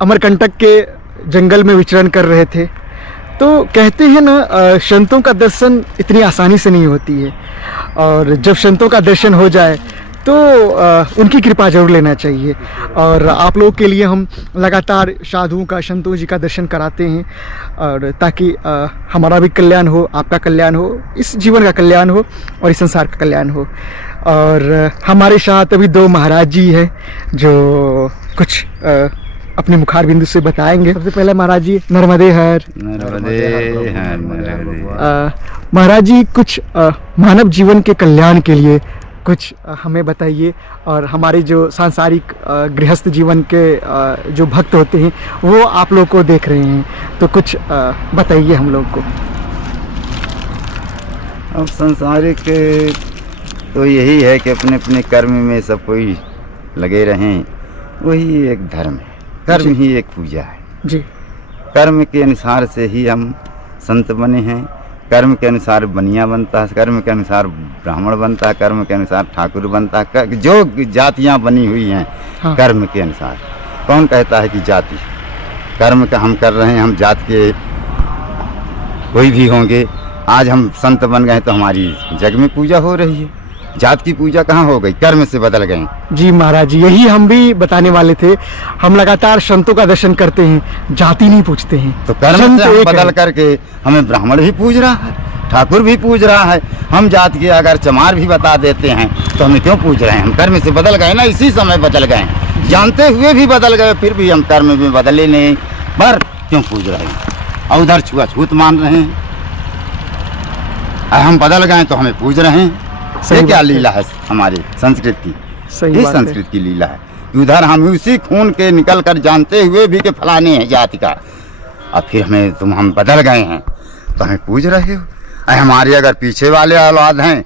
अमरकंटक के जंगल में विचरण कर रहे थे। तो कहते हैं ना, संतों का दर्शन इतनी आसानी से नहीं होती है, और जब संतों का दर्शन हो जाए तो उनकी कृपा जरूर लेना चाहिए। और आप लोगों के लिए हम लगातार साधुओं का, संतों जी का दर्शन कराते हैं, और ताकि हमारा भी कल्याण हो, आपका कल्याण हो, इस जीवन का कल्याण हो और इस संसार का कल्याण हो। और हमारे साथ अभी 2 महाराज जी हैं जो कुछ अपने मुखार बिंदु से बताएंगे। सबसे पहले महाराज जी, नर्मदे हर। महाराज जी, कुछ मानव जीवन के कल्याण के लिए कुछ हमें बताइए, और हमारे जो सांसारिक गृहस्थ जीवन के जो भक्त होते हैं वो आप लोग को देख रहे हैं, तो कुछ बताइए हम लोग को। अब सांसारिक तो यही है कि अपने अपने कर्म में सब कोई लगे रहें, वही एक धर्म है। कर्म ही एक पूजा है जी। कर्म के अनुसार से ही हम संत बने हैं। कर्म के अनुसार बनिया बनता है, कर्म के अनुसार ब्राह्मण बनता है, कर्म के अनुसार ठाकुर बनता है। जो जातियां बनी हुई हैं, हाँ। कर्म के अनुसार। कौन कहता है कि जाति? कर्म का हम कर रहे हैं, हम जात के कोई भी होंगे। आज हम संत बन गए तो हमारी जग में पूजा हो रही है। जात की पूजा कहाँ हो गई? कर्म से बदल गए। जी महाराज जी, यही हम भी बताने वाले थे। हम लगातार संतों का दर्शन करते हैं, जाति नहीं पूछते हैं। तो कर्म से हम बदल करके हमें ब्राह्मण भी पूज रहा है, ठाकुर भी पूज रहा है। हम जात के अगर चमार भी बता देते हैं तो हमें क्यों पूज रहे हैं? हम कर्म से बदल गए ना, इसी समय बदल गए, जानते हुए भी बदल गए, फिर भी हम कर्म में बदले नहीं, पर क्यों पूज रहे हैं? और उधर छुआछूत मान रहे हैं। हम बदल गए तो हमें पूज रहे हैं। ये क्या लीला है हमारी संस्कृत की? ये संस्कृत की लीला है। उधर हम उसी खून के निकल कर जानते हुए भी कि फलाने हैं जाति का, और फिर हम बदल गए हैं तो हमें पूज रहे हो। हमारे अगर पीछे वाले औलाद हैं,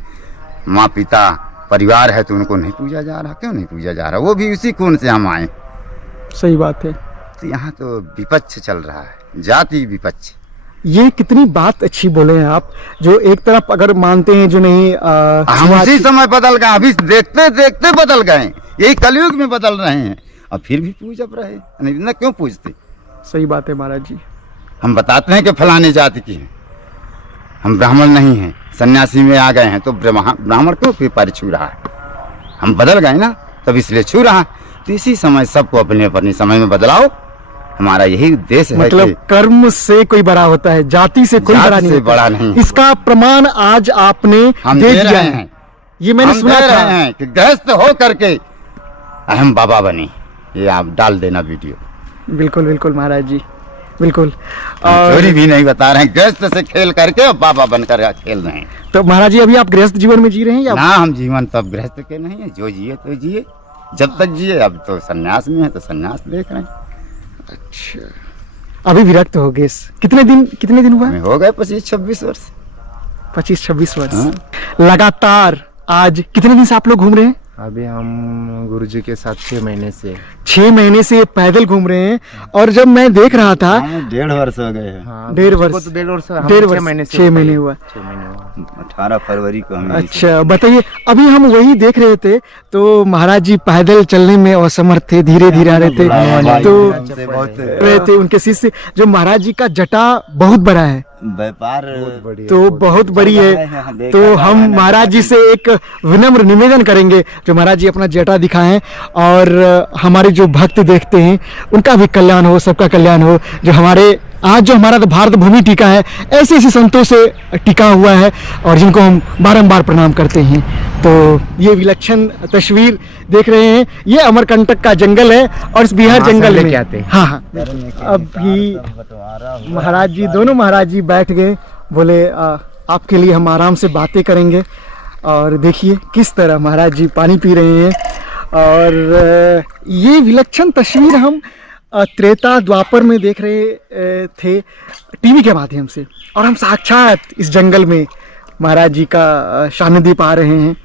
माँ पिता परिवार है, तो उनको नहीं पूजा जा रहा। क्यों नहीं पूजा जा रहा? वो भी उसी खून से हम आए। सही बात है। तो यहाँ तो विपक्ष चल रहा है, जाति विपक्ष। ये कितनी बात अच्छी बोले हैं आप, जो एक तरफ अगर मानते हैं जो नहीं हम उसी समय बदल गए, अभी देखते देखते बदल गए, यही कलयुग में बदल रहे हैं, और फिर भी पूज रहे, नहीं ना क्यों पूजते? सही बात है महाराज जी। हम बताते हैं कि फलाने जाति की हैं, हम ब्राह्मण नहीं हैं, सन्यासी में आ गए हैं, तो ब्राह्मण क्यों फिर पर छू रहा है? हम बदल गए ना, तब इसलिए छू रहा है। तो इसी समय सबको अपने अपने समय में बदलाओ, हमारा यही उद्देश्य है। मतलब कर्म से कोई बड़ा होता है, जाति से कोई बड़ा नहीं, बड़ा नहीं। इसका प्रमाण आज आपने दे दिया है। ये मैंने सुना था कि गृहस्थ हो करके अहम बाबा बने। ये आप डाल देना वीडियो। बिल्कुल बिल्कुल महाराज जी, बिल्कुल। चोरी भी नहीं बता रहे हैं, गृहस्थ से खेल करके बाबा बनकर खेल रहे हैं। तो महाराज जी, अभी आप गृहस्थ जीवन में जी रहे हैं या? ना, हम जीवन तब गृहस्थ के नहीं है, जो जिए तो जिए, जब तक जिए। अब तो सन्यास में है तो सन्यास देख रहे हैं। अच्छा, अभी विरक्त हो गए? कितने दिन हुआ? हो गए 25-26 वर्ष। 25-26 वर्ष लगातार। आज कितने दिन से आप लोग घूम रहे हैं? अभी हम गुरुजी के साथ 6 महीने से 6 महीने से पैदल घूम रहे हैं। और जब मैं देख रहा था 1.5 वर्ष हो गए हैं। हाँ, 1.5 वर्ष, 6 महीने हुआ। 18 फरवरी को हम। अच्छा, बताइए, अभी हम वही देख रहे थे तो महाराज जी पैदल चलने में असमर्थ थे, धीरे धीरे आ रहे थे, तो रहे थे उनके शिष्य। जो महाराज जी का जटा बहुत बड़ा है, व्यापार तो बहुत बड़ी है। तो हम महाराज जी से एक विनम्र निवेदन करेंगे, जो महाराज जी अपना जटा दिखाएं, और हमारे जो भक्त देखते हैं उनका भी कल्याण हो, सबका कल्याण हो। जो हमारे आज जो हमारा भारत भूमि टीका है, ऐसे ऐसे संतों से टिका हुआ है, और जिनको हम बारंबार प्रणाम करते हैं। तो ये विलक्षण तस्वीर देख रहे हैं, ये अमरकंटक का जंगल है, और इस बिहार जंगल में हाँ अभी महाराज जी, दोनों महाराज जी बैठ गए, बोले आपके लिए हम आराम से बातें करेंगे। और देखिए किस तरह महाराज जी पानी पी रहे हैं। और ये विलक्षण तस्वीर हम त्रेता द्वापर में देख रहे थे टीवी के माध्यम से, और हम साक्षात इस जंगल में महाराज जी का सानिध्य पा रहे हैं।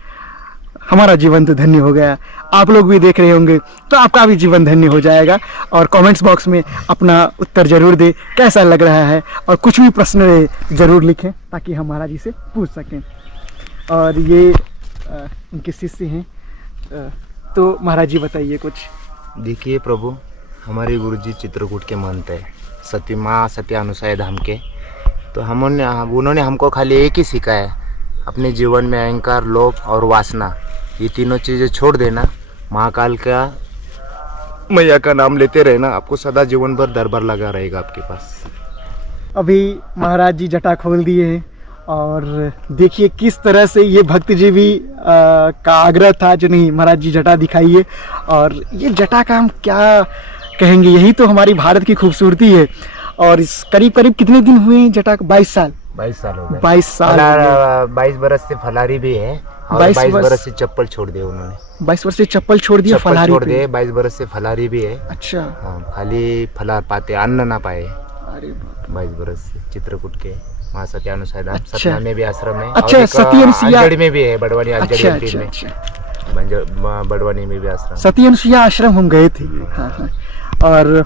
हमारा जीवन तो धन्य हो गया। आप लोग भी देख रहे होंगे तो आपका भी जीवन धन्य हो जाएगा। और कमेंट्स बॉक्स में अपना उत्तर जरूर दें, कैसा लग रहा है, और कुछ भी प्रश्न जरूर लिखें ताकि हम महाराज जी से पूछ सकें। और ये उनके शिष्य हैं। तो महाराज जी बताइए कुछ। देखिए प्रभु, हमारे गुरुजी चित्रकूट के महंत है, सती माँ सती अनुसया धाम के। तो उन्होंने हमको खाली एक ही सिखाया, अपने जीवन में अहंकार, लोभ और वासना, ये तीनों चीज़ें छोड़ देना, महाकाल का मैया का नाम लेते रहना, आपको सदा जीवन भर दरबार लगा रहेगा आपके पास। अभी महाराज जी जटा खोल दिए हैं और देखिए किस तरह से ये भक्त जी भी का आग्रह था जो नहीं महाराज जी जटा दिखाइए। और ये जटा का हम क्या कहेंगे, यही तो हमारी भारत की खूबसूरती है। और इस करीब करीब कितने दिन हुए हैं जटा को? 22 साल 22 साल हो गए। 22 साल 22 बरस से फलारी भी है और 22 बरस से चप्पल छोड़ दिए उन्होंने। 22 वर्ष से चप्पल छोड़ दिया, फलारी छोड़ दिए, 22 बरस से फलारी भी है। अच्छा। हाँ, खाली फलार पाते, अन्न ना पाए। अरे 22 बरस से चित्रकूट के माँ सती अनुसया धाम। अच्छा। सतना में भी आश्रम है। अच्छा, और एक सती अनुसुईया अंजड़ी में भी है, बड़वानी अंजड़ी अच्छा, एमपी अच्छा, में। अच्छा। बड़वानी में भी आश्रम। सती अनुसुईया आश्रम हम गए थे। हाँ हाँ। और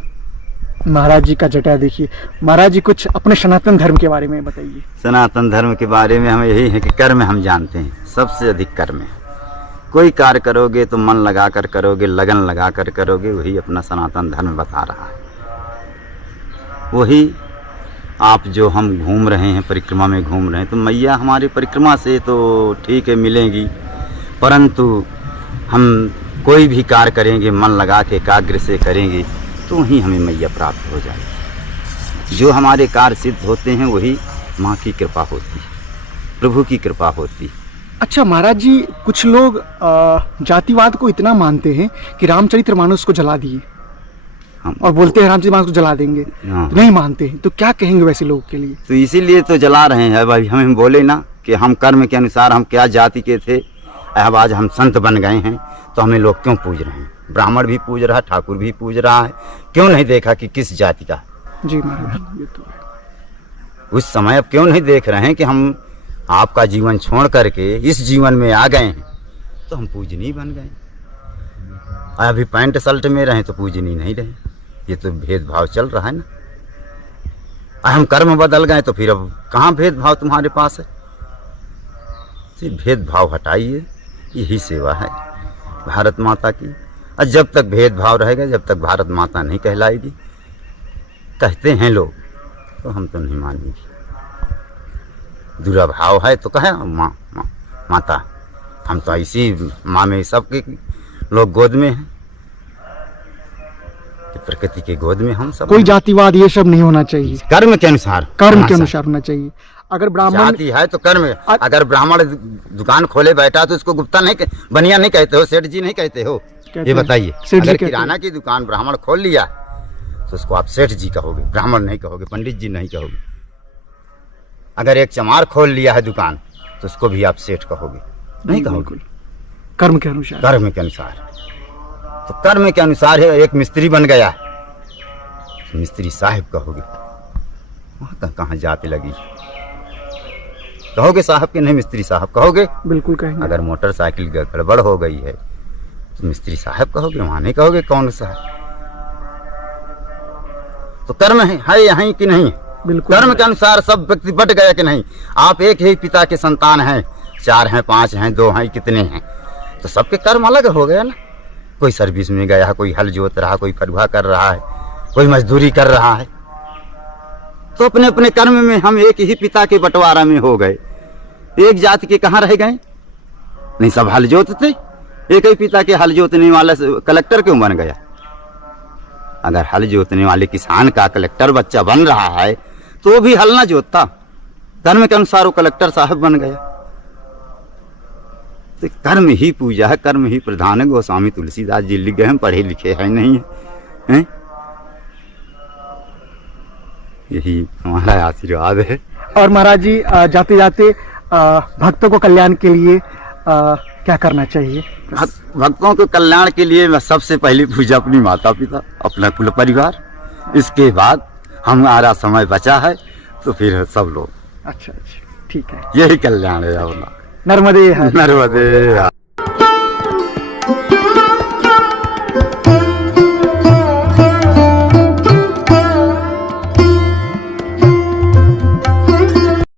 महाराज जी का जटा देखिए। महाराज जी कुछ अपने सनातन धर्म के बारे में बताइए। सनातन धर्म के बारे में हमें यही है कि कर्म हम जानते हैं, सबसे अधिक कर्म है। कोई कार्य करोगे तो मन लगा कर करोगे, लगन लगा कर करोगे, वही अपना सनातन धर्म बता रहा है। वही आप जो हम घूम रहे हैं, परिक्रमा में घूम रहे हैं, तो मैया हमारी परिक्रमा से तो ठीक है मिलेंगी, परंतु हम कोई भी कार्य करेंगे मन लगा के एकाग्र से करेंगे तो ही हमें मैया प्राप्त हो जाए। जो हमारे कार्य सिद्ध होते हैं वही माँ की कृपा होती है, प्रभु की कृपा होती है। अच्छा महाराज जी, कुछ लोग जातिवाद को इतना मानते हैं कि रामचरितमानस को जला दिए और बोलते हैं रामचरितमानस को जला देंगे, तो नहीं मानते हैं, तो क्या कहेंगे वैसे लोगों के लिए? तो इसीलिए तो जला रहे हैं भाई। हमें बोले ना कि हम कर्म के अनुसार हम क्या जाति के थे, अब आज हम संत बन गए हैं तो हमें लोग क्यों पूज रहे हैं? ब्राह्मण भी पूज रहा है, ठाकुर भी पूज रहा है, क्यों नहीं देखा कि किस जाति का? जी महाराज, ये तो है। उस समय अब क्यों नहीं देख रहे हैं कि हम आपका जीवन छोड़ करके इस जीवन में आ गए हैं तो हम पूजनीय बन गए। अभी पैंट शर्ट में रहें तो पूजनीय नहीं रहे। ये तो भेदभाव चल रहा है ना। हम कर्म बदल गए तो फिर अब कहाँ भेदभाव तुम्हारे पास है? सिर्फ भेदभाव हटाइए, यही सेवा है भारत माता की। और जब तक भेदभाव रहेगा, जब तक भारत माता नहीं कहलाएगी, कहते हैं लोग, तो हम तो नहीं मानेंगे। दुराभाव है तो कहे माता, हम तो इसी माँ में सबके लोग गोद में हैं, प्रकृति के गोद में हम सब। कोई जातिवाद ये सब नहीं होना चाहिए, कर्म के अनुसार, कर्म के अनुसार होना चाहिए। अगर ब्राह्मण जाति है तो कर्म। अगर ब्राह्मण दुकान खोले बैठा तो उसको गुप्ता नहीं, बनिया नहीं कहते हो, सेठ जी नहीं कहते हो? ये बताइए। अगर किराना की दुकान ब्राह्मण खोल लिया तो उसको आप सेठ जी कहोगे, ब्राह्मण नहीं कहोगे, पंडित जी नहीं कहोगे। अगर एक चमार खोल लिया है दुकान तो उसको भी आप सेठ कहोगे, नहीं कहोगे। कर्म के अनुसार, कर्म के अनुसार। तो कर्म के अनुसार है। एक मिस्त्री बन गया तो मिस्त्री साहब कहोगे, वहाँ कहाँ जाति लगी? कहोगे साहब के नहीं मिस्त्री साहब कहोगे? बिल्कुल कहेंगे। अगर मोटरसाइकिल गड़बड़ हो गई है तो मिस्त्री साहब कहोगे, वहाँ नहीं कहोगे कौन साहब। तो कर्म है यहाँ कि नहीं? बिल्कुल। कर्म के अनुसार सब व्यक्ति बट गया कि नहीं? आप एक ही पिता के संतान हैं, 4 हैं, 5 हैं, 2 हैं, कितने हैं, तो सबके कर्म अलग हो गया ना। कोई सर्विस में गया, कोई हल जोत रहा, कोई फरुहा कर रहा है, कोई मजदूरी कर रहा है। तो अपने अपने कर्म में हम एक ही पिता के बंटवारा में हो गए, एक जाति के कहाँ रह गए? नहीं, सब हल जोतते। एक ही पिता के हल जोतने वाला कलेक्टर क्यों बन गया? अगर हल जोतने वाले किसान का कलेक्टर बच्चा बन रहा है तो वो भी हल ना जोतता, कर्म के अनुसार वो कलेक्टर साहब बन गया। तो कर्म ही पूजा है, कर्म ही प्रधान है। गोस्वामी तुलसीदास जी लिख गए, हम पढ़े लिखे हैं नहीं है? यही हमारा आशीर्वाद है। और महाराज जी जाते जाते भक्तों को कल्याण के लिए क्या करना चाहिए? भक्तों के कल्याण के लिए मैं सबसे पहली पूजा अपनी माता पिता, अपना कुल परिवार, इसके बाद हमारा समय बचा है तो फिर सब लोग। अच्छा अच्छा, ठीक है। यही कल्याण है अपना। नर्मदे नर्मदे।